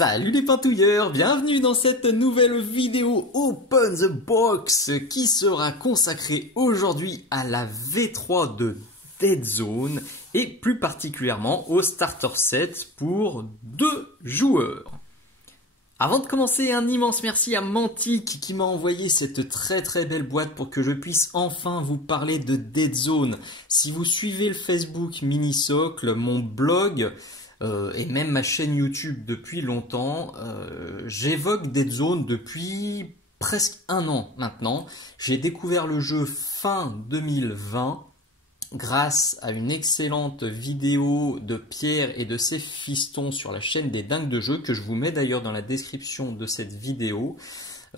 Salut les pintouilleurs, bienvenue dans cette nouvelle vidéo Open the Box qui sera consacrée aujourd'hui à la V3 de Dead Zone et plus particulièrement au starter set pour 2 joueurs. Avant de commencer, un immense merci à Mantic qui m'a envoyé cette très belle boîte pour que je puisse enfin vous parler de Dead Zone. Si vous suivez le Facebook Minisocle, mon blog et même ma chaîne YouTube depuis longtemps, j'évoque Dead Zone depuis presque un an maintenant. J'ai découvert le jeu fin 2020 grâce à une excellente vidéo de Pierre et de ses fistons sur la chaîne des dingues de jeu que je vous mets d'ailleurs dans la description de cette vidéo.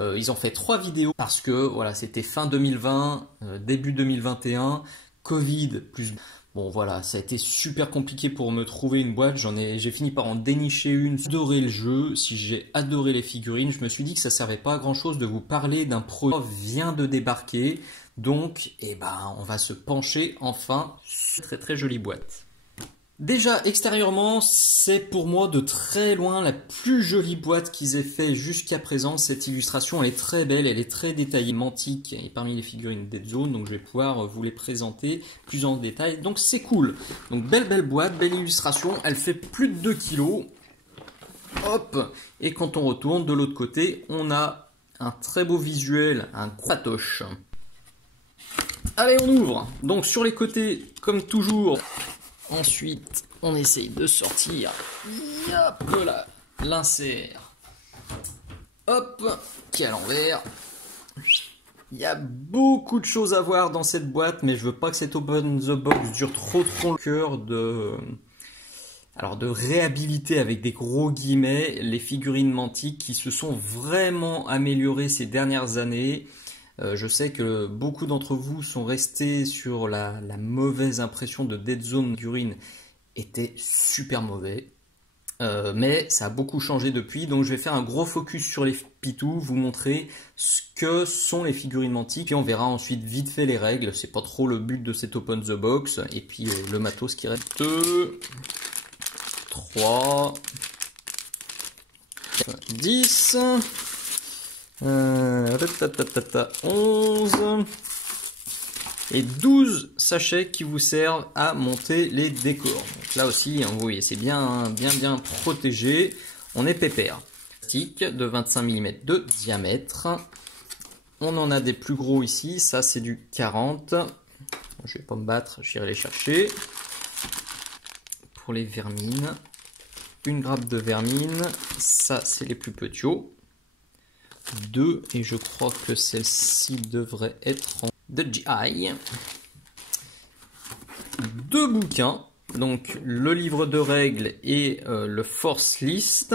Ils ont fait 3 vidéos parce que voilà, c'était fin 2020, début 2021, Covid plus... Bon voilà, ça a été super compliqué pour me trouver une boîte, j'ai fini par en dénicher une. J'ai adoré le jeu, si j'ai adoré les figurines, je me suis dit que ça servait pas à grand chose de vous parler d'un produit qui vient de débarquer. Donc, on va se pencher enfin sur cette très jolie boîte. Déjà, extérieurement, c'est pour moi de très loin la plus jolie boîte qu'ils aient fait jusqu'à présent. Cette illustration, elle est très belle, elle est très détaillée. Mantic est parmi les figurines Dead Zone, donc je vais pouvoir vous les présenter plus en détail. Donc c'est cool. Donc belle boîte, belle illustration, elle fait plus de 2 kg. Hop, et quand on retourne de l'autre côté, on a un très beau visuel, un gros patoche. Allez, on ouvre. Donc sur les côtés, comme toujours. Ensuite, on essaye de sortir. Hop là, l'insert. Hop, qui est à l'envers. Il y a beaucoup de choses à voir dans cette boîte, mais je veux pas que cette Open the Box dure trop le cœur de réhabiliter avec des gros guillemets les figurines Mantic qui se sont vraiment améliorées ces dernières années. Je sais que beaucoup d'entre vous sont restés sur la mauvaise impression de Dead Zone. Figurine était super mauvais, mais ça a beaucoup changé depuis. Donc je vais faire un gros focus sur les pitous, vous montrer ce que sont les figurines Mantic. Puis on verra ensuite vite fait les règles. C'est pas trop le but de cette Open the Box. Et puis le matos qui reste 2, 3, 10. 11 et 12 sachets qui vous servent à monter les décors. Donc là aussi, vous voyez, c'est bien protégé. On est pépère. Plastique de 25 mm de diamètre. On en a des plus gros ici. Ça, c'est du 40. Je vais pas me battre, j'irai les chercher. Pour les vermines, une grappe de vermine. Ça, c'est les plus petits. 2 et je crois que celle-ci devrait être en de GI. 2 bouquins, donc le livre de règles et le Force List,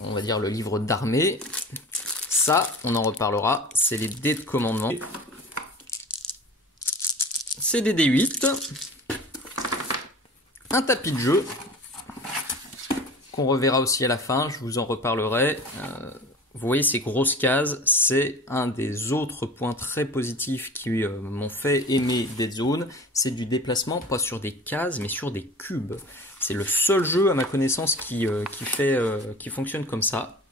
on va dire le livre d'armée. Ça, on en reparlera, c'est les dés de commandement. C'est des D8, un tapis de jeu qu'on reverra aussi à la fin, je vous en reparlerai. Vous voyez ces grosses cases, c'est un des autres points très positifs qui m'ont fait aimer Dead Zone. C'est du déplacement, pas sur des cases, mais sur des cubes. C'est le seul jeu à ma connaissance qui fonctionne comme ça.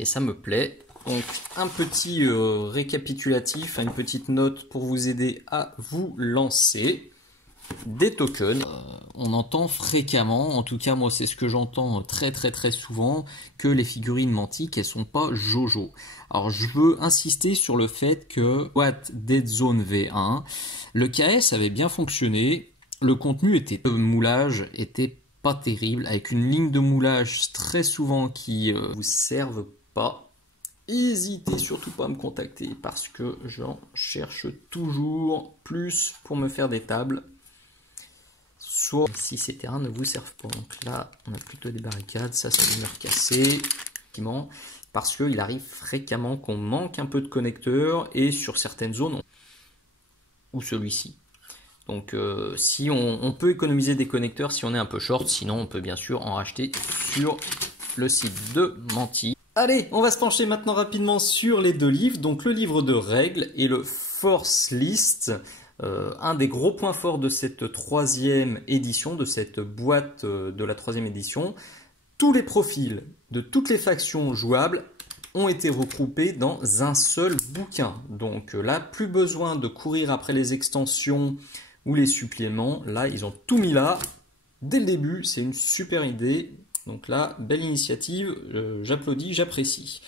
Et ça me plaît. Donc un petit récapitulatif, une petite note pour vous aider à vous lancer. Des tokens, on entend fréquemment, en tout cas moi c'est ce que j'entends très souvent, que les figurines Mantic elles sont pas Jojo. Alors je veux insister sur le fait que boîte Dead Zone V1, le KS avait bien fonctionné, le contenu était, le moulage était pas terrible, avec une ligne de moulage très souvent qui vous servent pas. N'hésitez surtout pas à me contacter parce que j'en cherche toujours plus pour me faire des tables. Soit si ces terrains ne vous servent pas. Donc là, on a plutôt des barricades. Ça, c'est une heure cassée. Parce qu'il arrive fréquemment qu'on manque un peu de connecteurs et sur certaines zones, ou celui-ci. Donc si on peut économiser des connecteurs si on est un peu short. Sinon, on peut bien sûr en racheter sur le site de Mantic. Allez, on va se pencher maintenant rapidement sur les 2 livres. Donc le livre de règles et le Force List. Un des gros points forts de cette 3e édition, de cette boîte de la 3e édition, tous les profils de toutes les factions jouables ont été regroupés dans un seul bouquin. Donc là, plus besoin de courir après les extensions ou les suppléments. Là, ils ont tout mis là. Dès le début, c'est une super idée. Donc là, belle initiative, j'applaudis, j'apprécie.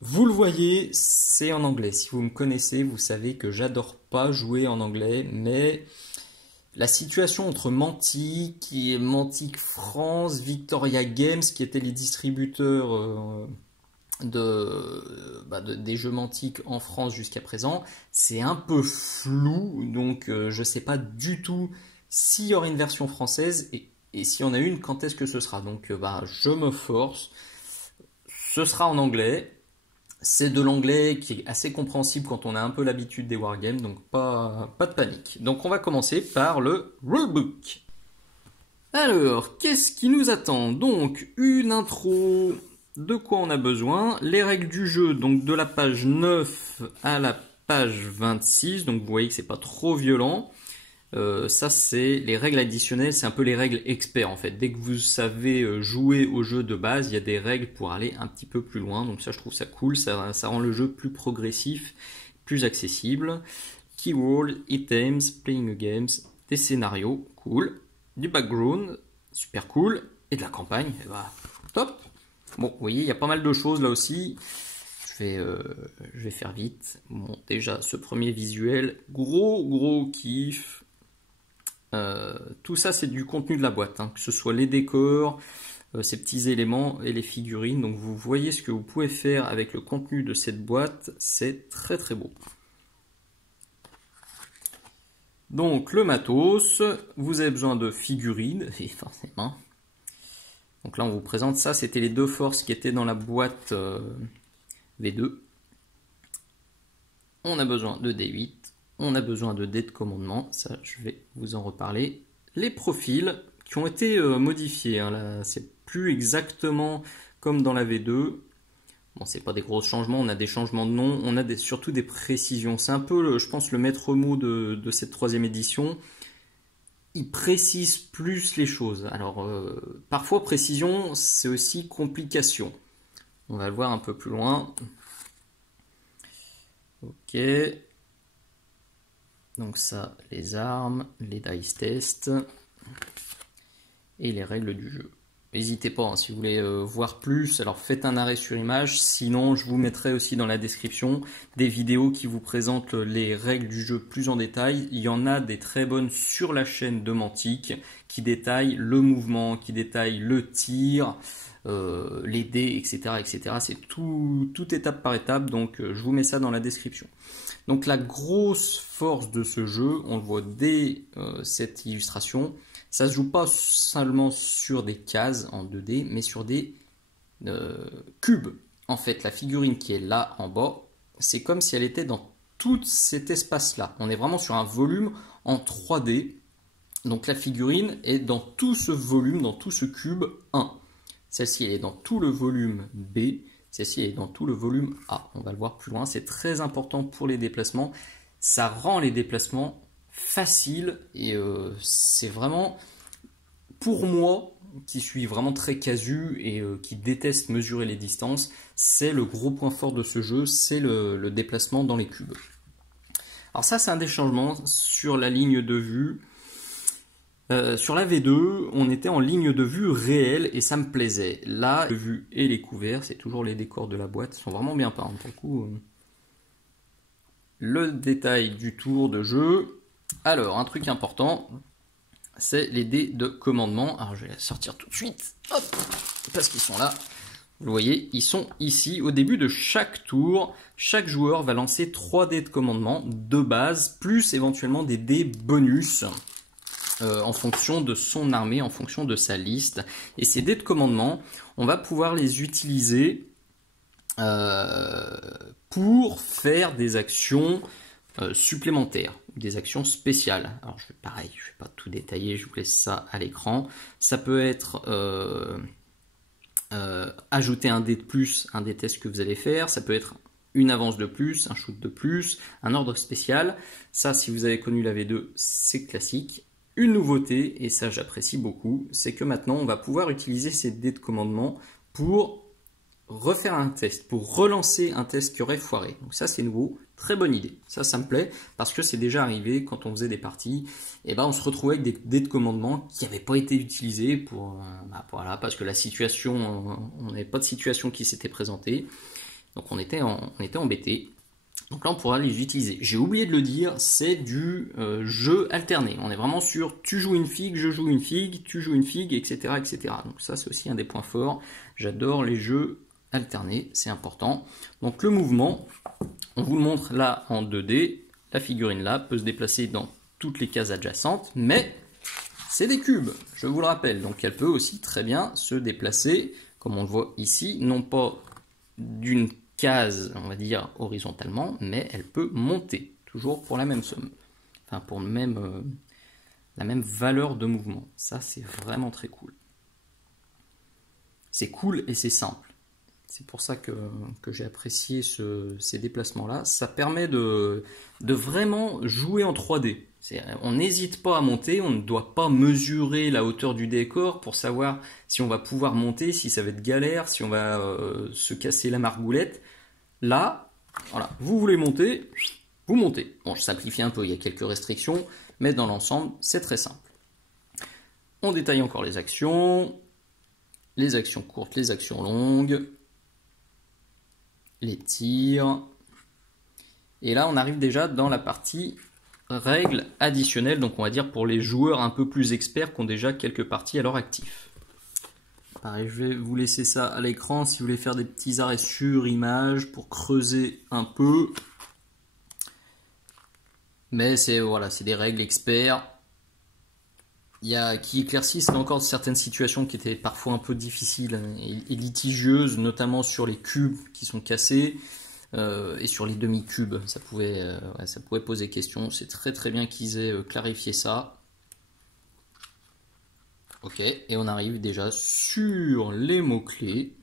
Vous le voyez, c'est en anglais. Si vous me connaissez, vous savez que j'adore pas jouer en anglais, mais la situation entre Mantic et Mantic France, Victoria Games, qui étaient les distributeurs des jeux Mantic en France jusqu'à présent, c'est un peu flou, donc je ne sais pas du tout s'il y aura une version française et s'il y en a une, quand est-ce que ce sera. Donc je me force, ce sera en anglais, c'est de l'anglais qui est assez compréhensible quand on a un peu l'habitude des wargames, donc pas de panique. Donc on va commencer par le rulebook. Alors, qu'est-ce qui nous attend? Donc une intro. De quoi on a besoin? Les règles du jeu, donc de la page 9 à la page 26, donc vous voyez que c'est pas trop violent. Ça c'est les règles additionnelles, c'est un peu les règles experts en fait. Dès que vous savez jouer au jeu de base, il y a des règles pour aller un petit peu plus loin, donc ça je trouve ça cool, ça rend le jeu plus progressif, plus accessible. Keyword, items, playing games, des scénarios, cool. Du background, super cool. Et de la campagne, top. Bon, vous voyez, il y a pas mal de choses là aussi. Je vais faire vite. Bon, déjà, ce premier visuel, gros kiff. Tout ça, c'est du contenu de la boîte, hein, que ce soit les décors, ces petits éléments et les figurines. Donc, vous voyez ce que vous pouvez faire avec le contenu de cette boîte. C'est très beau. Donc, le matos, vous avez besoin de figurines, et forcément. Donc là, on vous présente ça, c'était les deux forces qui étaient dans la boîte V2. On a besoin de D8, on a besoin de dés de commandement, ça je vais vous en reparler. Les profils qui ont été modifiés, hein, là c'est plus exactement comme dans la V2. Bon, c'est pas des gros changements, on a des changements de nom, on a surtout des précisions. C'est un peu, je pense, le maître mot de cette troisième édition. Il précise plus les choses. Alors, parfois précision, c'est aussi complication. On va le voir un peu plus loin. Ok. Donc ça, les armes, les dice tests et les règles du jeu. N'hésitez pas, hein, si vous voulez voir plus, alors faites un arrêt sur image, sinon je vous mettrai aussi dans la description des vidéos qui vous présentent les règles du jeu plus en détail. Il y en a des très bonnes sur la chaîne de Mantic qui détaillent le mouvement, qui détaillent le tir, les dés, etc. C'est tout étape par étape, donc je vous mets ça dans la description. Donc la grosse force de ce jeu, on le voit dès cette illustration, ça se joue pas seulement sur des cases en 2D, mais sur des cubes. En fait, la figurine qui est là en bas, c'est comme si elle était dans tout cet espace-là. On est vraiment sur un volume en 3D. Donc la figurine est dans tout ce volume, dans tout ce cube 1. Celle-ci est dans tout le volume B. Celle-ci est dans tout le volume A. On va le voir plus loin. C'est très important pour les déplacements. Ça rend les déplacements faciles et c'est vraiment, pour moi, qui suis vraiment très casu et qui déteste mesurer les distances, c'est le gros point fort de ce jeu, c'est le déplacement dans les cubes. Alors ça, c'est un des changements sur la ligne de vue. Sur la V2, on était en ligne de vue réelle et ça me plaisait. Là, la vue et les couverts, c'est toujours les décors de la boîte, sont vraiment bien peints. Pour le coup, le détail du tour de jeu. Alors, un truc important, c'est les dés de commandement. Alors, je vais les sortir tout de suite, hop, parce qu'ils sont là. Vous voyez, ils sont ici. Au début de chaque tour, chaque joueur va lancer 3 dés de commandement de base, plus éventuellement des dés bonus. En fonction de son armée, en fonction de sa liste. Et ces dés de commandement, on va pouvoir les utiliser pour faire des actions supplémentaires, des actions spéciales. Alors pareil, je ne vais pas tout détailler, je vous laisse ça à l'écran. Ça peut être ajouter un dé de plus, un des tests que vous allez faire. Ça peut être une avance de plus, un shoot de plus, un ordre spécial. Ça, si vous avez connu la V2, c'est classique. une nouveauté, et ça j'apprécie beaucoup, c'est que maintenant on va pouvoir utiliser ces dés de commandement pour refaire un test, pour relancer un test qui aurait foiré. Donc ça c'est nouveau, très bonne idée. Ça me plaît, parce que c'est déjà arrivé quand on faisait des parties, et ben on se retrouvait avec des dés de commandement qui n'avaient pas été utilisés voilà, parce que la situation, on n'avait pas de situation qui s'était présentée, donc on était embêtés. Donc là on pourra les utiliser. J'ai oublié de le dire, c'est du jeu alterné. On est vraiment sur tu joues une figue, je joue une figue, tu joues une figue, etc. etc. Donc ça c'est aussi un des points forts. J'adore les jeux alternés, c'est important. Donc le mouvement, on vous le montre là en 2D. La figurine là peut se déplacer dans toutes les cases adjacentes, mais c'est des cubes, je vous le rappelle. Donc elle peut aussi très bien se déplacer, comme on le voit ici, non pas d'une case, on va dire, horizontalement, mais elle peut monter, toujours pour la même somme. Enfin, pour la même valeur de mouvement. Ça, c'est vraiment très cool. C'est cool et c'est simple. C'est pour ça que j'ai apprécié ces déplacements-là. Ça permet de vraiment jouer en 3D. On n'hésite pas à monter, on ne doit pas mesurer la hauteur du décor pour savoir si on va pouvoir monter, si ça va être galère, si on va se casser la margoulette. Là, voilà, vous voulez monter, vous montez. Bon, je simplifie un peu, il y a quelques restrictions, mais dans l'ensemble, c'est très simple. On détaille encore les actions courtes, les actions longues, les tirs. Et là, on arrive déjà dans la partie règles additionnelles, donc on va dire pour les joueurs un peu plus experts qui ont déjà quelques parties à leur actif. Pareil, je vais vous laisser ça à l'écran si vous voulez faire des petits arrêts sur image pour creuser un peu. Mais c'est voilà, c'est des règles experts qui éclaircissent encore certaines situations qui étaient parfois un peu difficiles et litigieuses, notamment sur les cubes qui sont cassés. Et sur les demi-cubes, ça pouvait poser question. C'est très bien qu'ils aient clarifié ça. Ok, et on arrive déjà sur les mots-clés.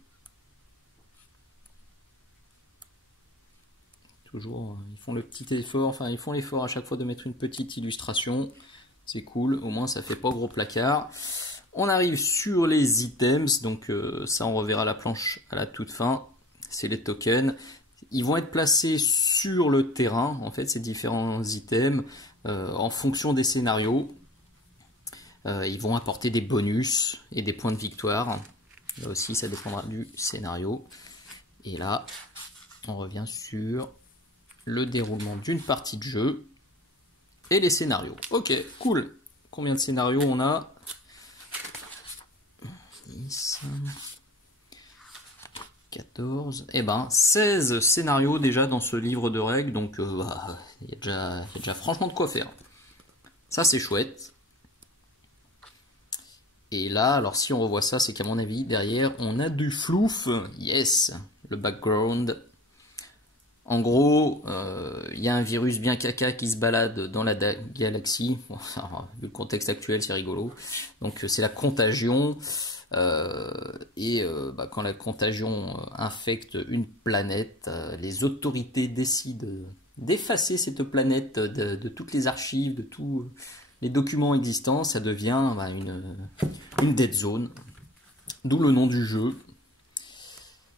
Toujours, ils font le petit effort, enfin ils font l'effort à chaque fois de mettre une petite illustration. C'est cool, au moins ça fait pas gros placard. On arrive sur les items, donc ça on reverra la planche à la toute fin. C'est les tokens. Ils vont être placés sur le terrain, en fait, ces différents items, en fonction des scénarios. Ils vont apporter des bonus et des points de victoire. Là aussi, ça dépendra du scénario. Et là, on revient sur le déroulement d'une partie de jeu et les scénarios. Ok, cool. Combien de scénarios on a? 10... 14, et ben 16 scénarios déjà dans ce livre de règles, donc il y a déjà franchement de quoi faire. Ça c'est chouette. Et là, alors si on revoit ça, c'est qu'à mon avis, derrière, on a du flouf. Yes, le background. En gros, il y a un virus bien caca qui se balade dans la galaxie. Bon, alors, vu le contexte actuel, c'est rigolo. Donc c'est la contagion. Quand la contagion infecte une planète, les autorités décident d'effacer cette planète de toutes les archives, de tous les documents existants. Ça devient une dead zone, d'où le nom du jeu,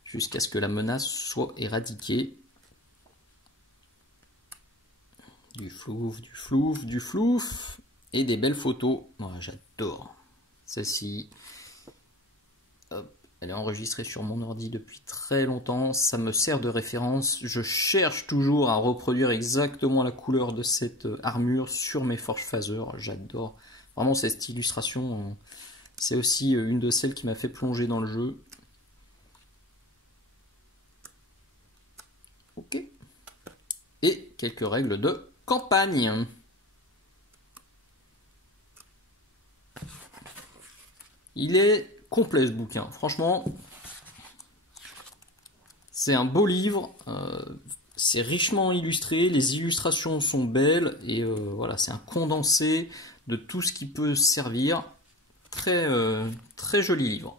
jusqu'à ce que la menace soit éradiquée. Du flouf, du flouf, du flouf, et des belles photos. Oh, j'adore celle-ci. Elle est enregistrée sur mon ordi depuis très longtemps, ça me sert de référence. Je cherche toujours à reproduire exactement la couleur de cette armure sur mes Forge Phaser. J'adore vraiment cette illustration. C'est aussi une de celles qui m'a fait plonger dans le jeu. Ok. Et quelques règles de campagne. Il est complet ce bouquin, franchement c'est un beau livre, c'est richement illustré, les illustrations sont belles et voilà, c'est un condensé de tout ce qui peut servir. Très joli livre.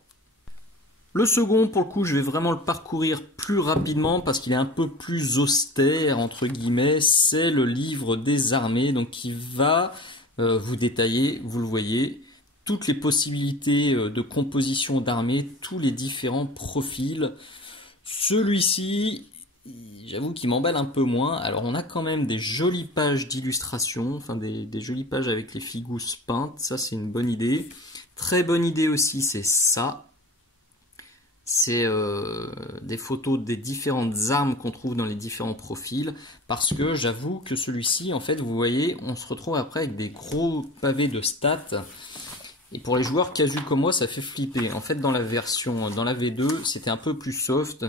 Le second, pour le coup, je vais vraiment le parcourir plus rapidement parce qu'il est un peu plus austère entre guillemets. C'est le livre des armées, donc qui va vous détaillez, vous le voyez, toutes les possibilités de composition d'armée, tous les différents profils. Celui-ci, j'avoue qu'il m'emballe un peu moins. Alors on a quand même des jolies pages d'illustration, enfin des jolies pages avec les figousses peintes, ça c'est une bonne idée. Très bonne idée aussi, c'est ça. C'est des photos des différentes armes qu'on trouve dans les différents profils, parce que j'avoue que celui-ci, en fait, vous voyez, on se retrouve après avec des gros pavés de stats. Et pour les joueurs casus comme moi, ça fait flipper. En fait, dans la V2, c'était un peu plus soft.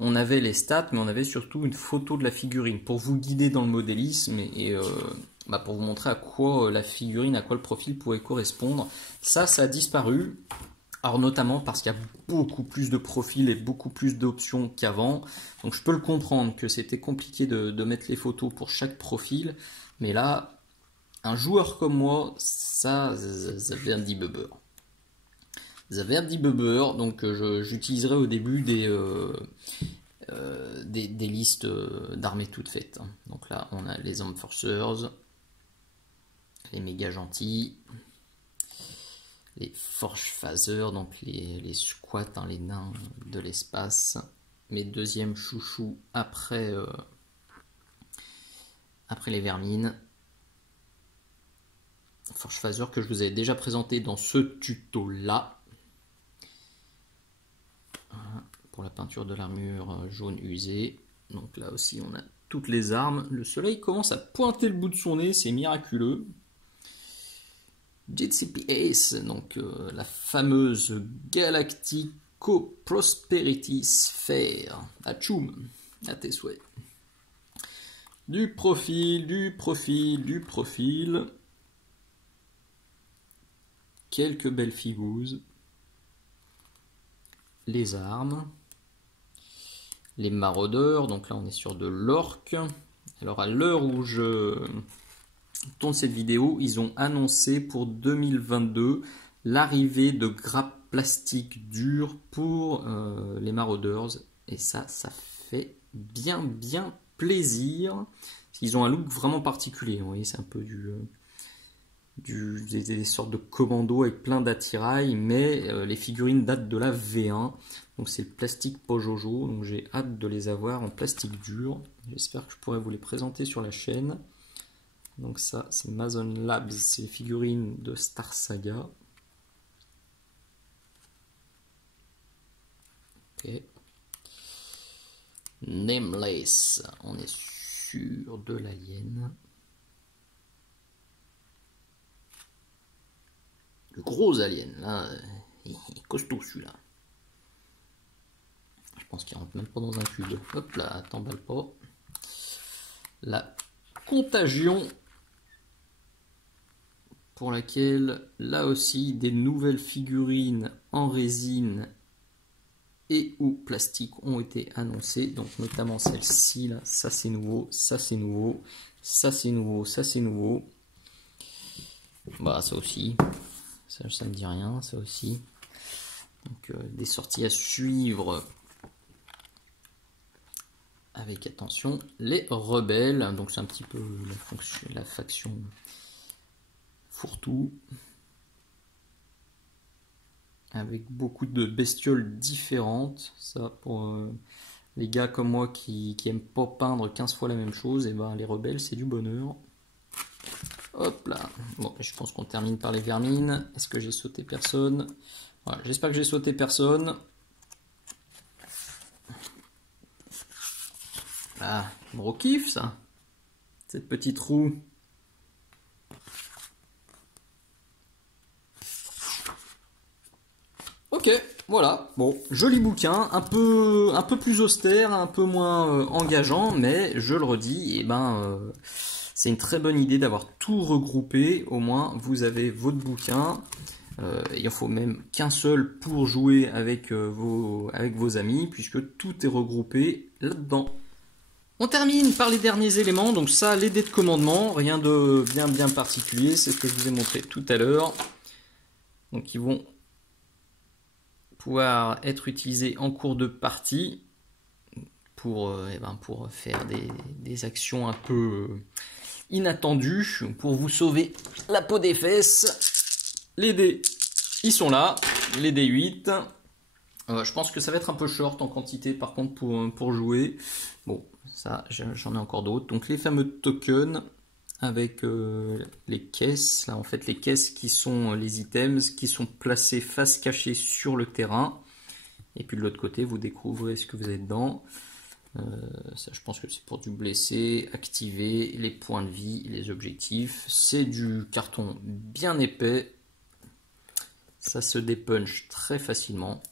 On avait les stats, mais on avait surtout une photo de la figurine pour vous guider dans le modélisme et pour vous montrer à quoi la figurine, à quoi le profil pourrait correspondre. Ça a disparu. Alors notamment parce qu'il y a beaucoup plus de profils et beaucoup plus d'options qu'avant. Donc je peux le comprendre que c'était compliqué de mettre les photos pour chaque profil. Mais là, un joueur comme moi, ça fait un petit beurre. Ça fait un petit beurre, donc j'utiliserai au début des listes d'armées toutes faites. Donc là, on a les Enforcers, les méga gentils, les Forge Phasers, donc les squats, hein, les nains de l'espace. Mes deuxièmes chouchous après les vermines. Forge Phaser que je vous avais déjà présenté dans ce tuto là. Voilà, pour la peinture de l'armure jaune usée. Donc là aussi on a toutes les armes. Le soleil commence à pointer le bout de son nez, c'est miraculeux. JCPS, donc la fameuse Galactico Prosperity Sphere. Atchoum, à tes souhaits. Du profil, du profil, du profil. Quelques belles figouses. Les armes. Les maraudeurs, donc là on est sur de l'orque. Alors à l'heure où je tourne cette vidéo, ils ont annoncé pour 2022 l'arrivée de grappes plastiques dures pour les maraudeurs. Et ça fait bien plaisir. Ils ont un look vraiment particulier. Vous voyez, c'est un peu des sortes de commandos avec plein d'attirail, mais les figurines datent de la V1. Donc c'est le plastique Pojojo. Donc j'ai hâte de les avoir en plastique dur. J'espère que je pourrai vous les présenter sur la chaîne. Donc ça, c'est Mason Labs, c'est les figurines de Star Saga. Ok. Nameless, on est sur de l'alien. Le gros alien, là, il est costaud celui-là. Je pense qu'il rentre même pas dans un cube. Hop là, t'emballe pas. La contagion, pour laquelle, là aussi, des nouvelles figurines en résine et ou plastique ont été annoncées. Donc notamment celle-ci, là, ça c'est nouveau, ça c'est nouveau, ça c'est nouveau, ça c'est nouveau. Bah ça aussi, ça me dit rien, ça aussi. Donc des sorties à suivre. Avec attention, les rebelles. Donc c'est un petit peu la faction fourre-tout. Avec beaucoup de bestioles différentes. Ça, pour les gars comme moi qui aiment pas peindre 15 fois la même chose, et ben les rebelles, c'est du bonheur. Hop là. Bon, je pense qu'on termine par les vermines. Est-ce que j'ai sauté personne? Voilà, j'espère que j'ai sauté personne. Ah, gros kiff ça. Cette petite roue. Ok, voilà, bon, joli bouquin, un peu plus austère, un peu moins engageant, mais je le redis, c'est une très bonne idée d'avoir tout regroupé, au moins vous avez votre bouquin, il en faut même qu'un seul pour jouer avec vos amis, puisque tout est regroupé là-dedans. On termine par les derniers éléments, donc ça, les dés de commandement, rien de bien particulier, c'est ce que je vous ai montré tout à l'heure. Donc ils vont pouvoir être utilisés en cours de partie pour faire des actions un peu inattendu pour vous sauver la peau des fesses. Les dés, ils sont là, les dés 8. Je pense que ça va être un peu short en quantité par contre pour jouer. Bon, ça j'en ai encore d'autres. Donc les fameux tokens avec les caisses. Là en fait les caisses qui sont les items qui sont placés face cachée sur le terrain. Et puis de l'autre côté vous découvrez ce que vous avez dedans. Ça je pense que c'est pour du blessé, activer les points de vie, les objectifs. C'est du carton bien épais. Ça se dépunch très facilement.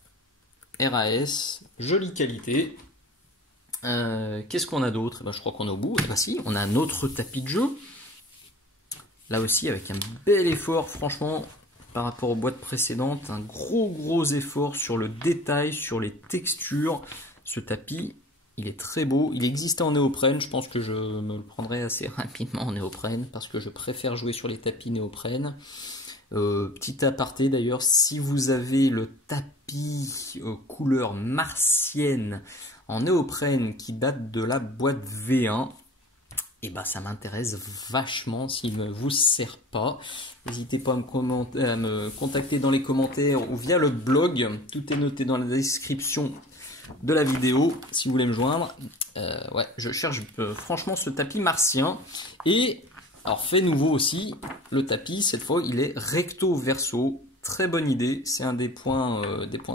RAS, jolie qualité. Qu'est-ce qu'on a d'autre? Je crois qu'on est au bout. Si, on a un autre tapis de jeu. Là aussi avec un bel effort, franchement, par rapport aux boîtes précédentes. Un gros effort sur le détail, sur les textures. Ce tapis, il est très beau. Il existe en néoprène. Je pense que je me le prendrai assez rapidement en néoprène parce que je préfère jouer sur les tapis néoprène. Petit aparté d'ailleurs, si vous avez le tapis couleur martienne en néoprène qui date de la boîte V1, et ça m'intéresse vachement s'il ne vous sert pas. N'hésitez pas à me contacter dans les commentaires ou via le blog. Tout est noté dans la description de la vidéo si vous voulez me joindre. Ouais, je cherche franchement ce tapis martien. Et alors fait nouveau aussi, le tapis cette fois il est recto verso. Très bonne idée, c'est un des points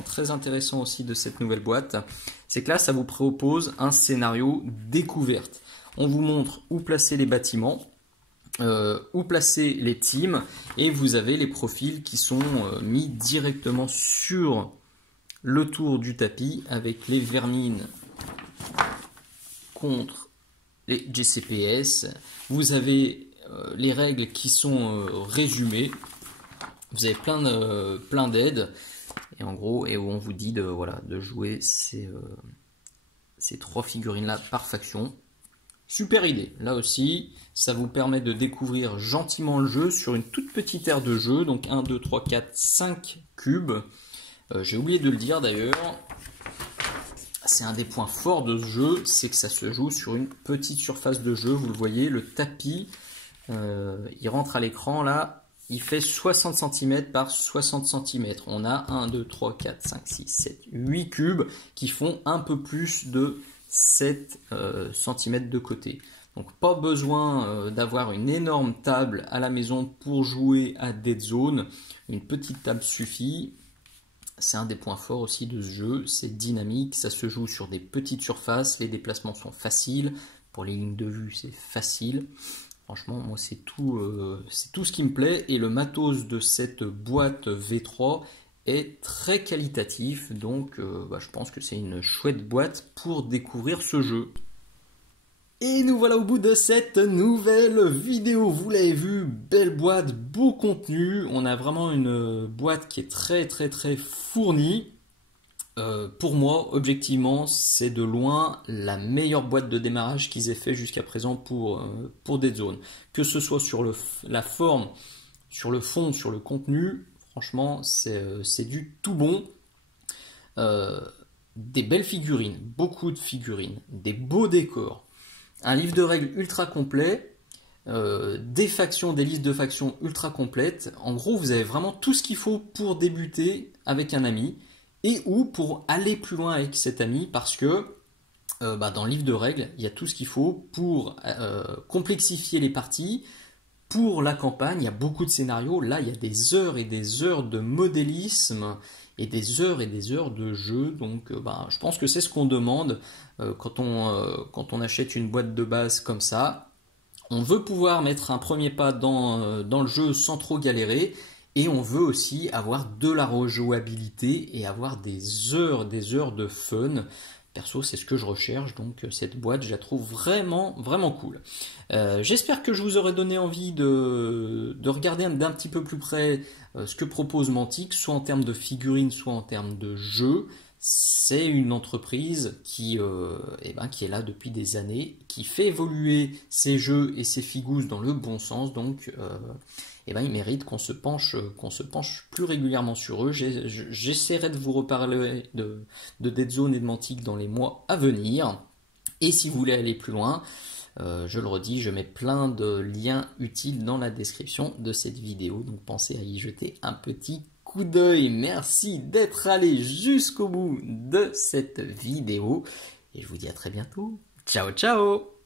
très intéressants aussi de cette nouvelle boîte. C'est que là ça vous propose un scénario découverte. On vous montre où placer les bâtiments, où placer les teams, et vous avez les profils qui sont mis directement sur le tour du tapis avec les vermines contre les GCPS. Vous avez les règles qui sont résumées. Vous avez plein d'aides et en gros et où on vous dit de jouer ces 3 figurines là par faction. Super idée, là aussi, ça vous permet de découvrir gentiment le jeu sur une toute petite aire de jeu, donc 1, 2, 3, 4, 5 cubes. J'ai oublié de le dire d'ailleurs, c'est un des points forts de ce jeu, c'est que ça se joue sur une petite surface de jeu, vous le voyez, le tapis, il rentre à l'écran là, il fait 60 cm par 60 cm. On a 1, 2, 3, 4, 5, 6, 7, 8 cubes qui font un peu plus de 7 cm de côté. Donc pas besoin d'avoir une énorme table à la maison pour jouer à Dead Zone. Une petite table suffit. C'est un des points forts aussi de ce jeu. C'est dynamique, ça se joue sur des petites surfaces. Les déplacements sont faciles. Pour les lignes de vue, c'est facile. Franchement, moi c'est tout ce qui me plaît. Et le matos de cette boîte V3 est très qualitatif, donc je pense que c'est une chouette boîte pour découvrir ce jeu. Et nous voilà au bout de cette nouvelle vidéo. Vous l'avez vu, belle boîte, beau contenu. On a vraiment une boîte qui est très fournie. Pour moi, objectivement, c'est de loin la meilleure boîte de démarrage qu'ils aient fait jusqu'à présent pour Dead Zone. Que ce soit sur la forme, sur le fond, sur le contenu, franchement, c'est du tout bon. Des belles figurines, beaucoup de figurines, des beaux décors, un livre de règles ultra complet, des listes de factions ultra complètes. En gros, vous avez vraiment tout ce qu'il faut pour débuter avec un ami et ou pour aller plus loin avec cet ami parce que dans le livre de règles, il y a tout ce qu'il faut pour complexifier les parties. Pour la campagne, il y a beaucoup de scénarios. Là, il y a des heures et des heures de modélisme et des heures de jeu. Donc, je pense que c'est ce qu'on demande quand on achète une boîte de base comme ça. On veut pouvoir mettre un premier pas dans le jeu sans trop galérer. Et on veut aussi avoir de la rejouabilité et avoir des heures de fun. Perso, c'est ce que je recherche, donc cette boîte, je la trouve vraiment cool. J'espère que je vous aurai donné envie de regarder d'un petit peu plus près ce que propose Mantic, soit en termes de figurines, soit en termes de jeux. C'est une entreprise qui est là depuis des années, qui fait évoluer ses jeux et ses figous dans le bon sens, donc il mérite qu'on se penche plus régulièrement sur eux. J'essaierai de vous reparler de Dead Zone et de Mantic dans les mois à venir. Et si vous voulez aller plus loin, Je le redis, je mets plein de liens utiles dans la description de cette vidéo, donc pensez à y jeter un petit coup d'œil. Merci d'être allé jusqu'au bout de cette vidéo et je vous dis à très bientôt. Ciao ciao!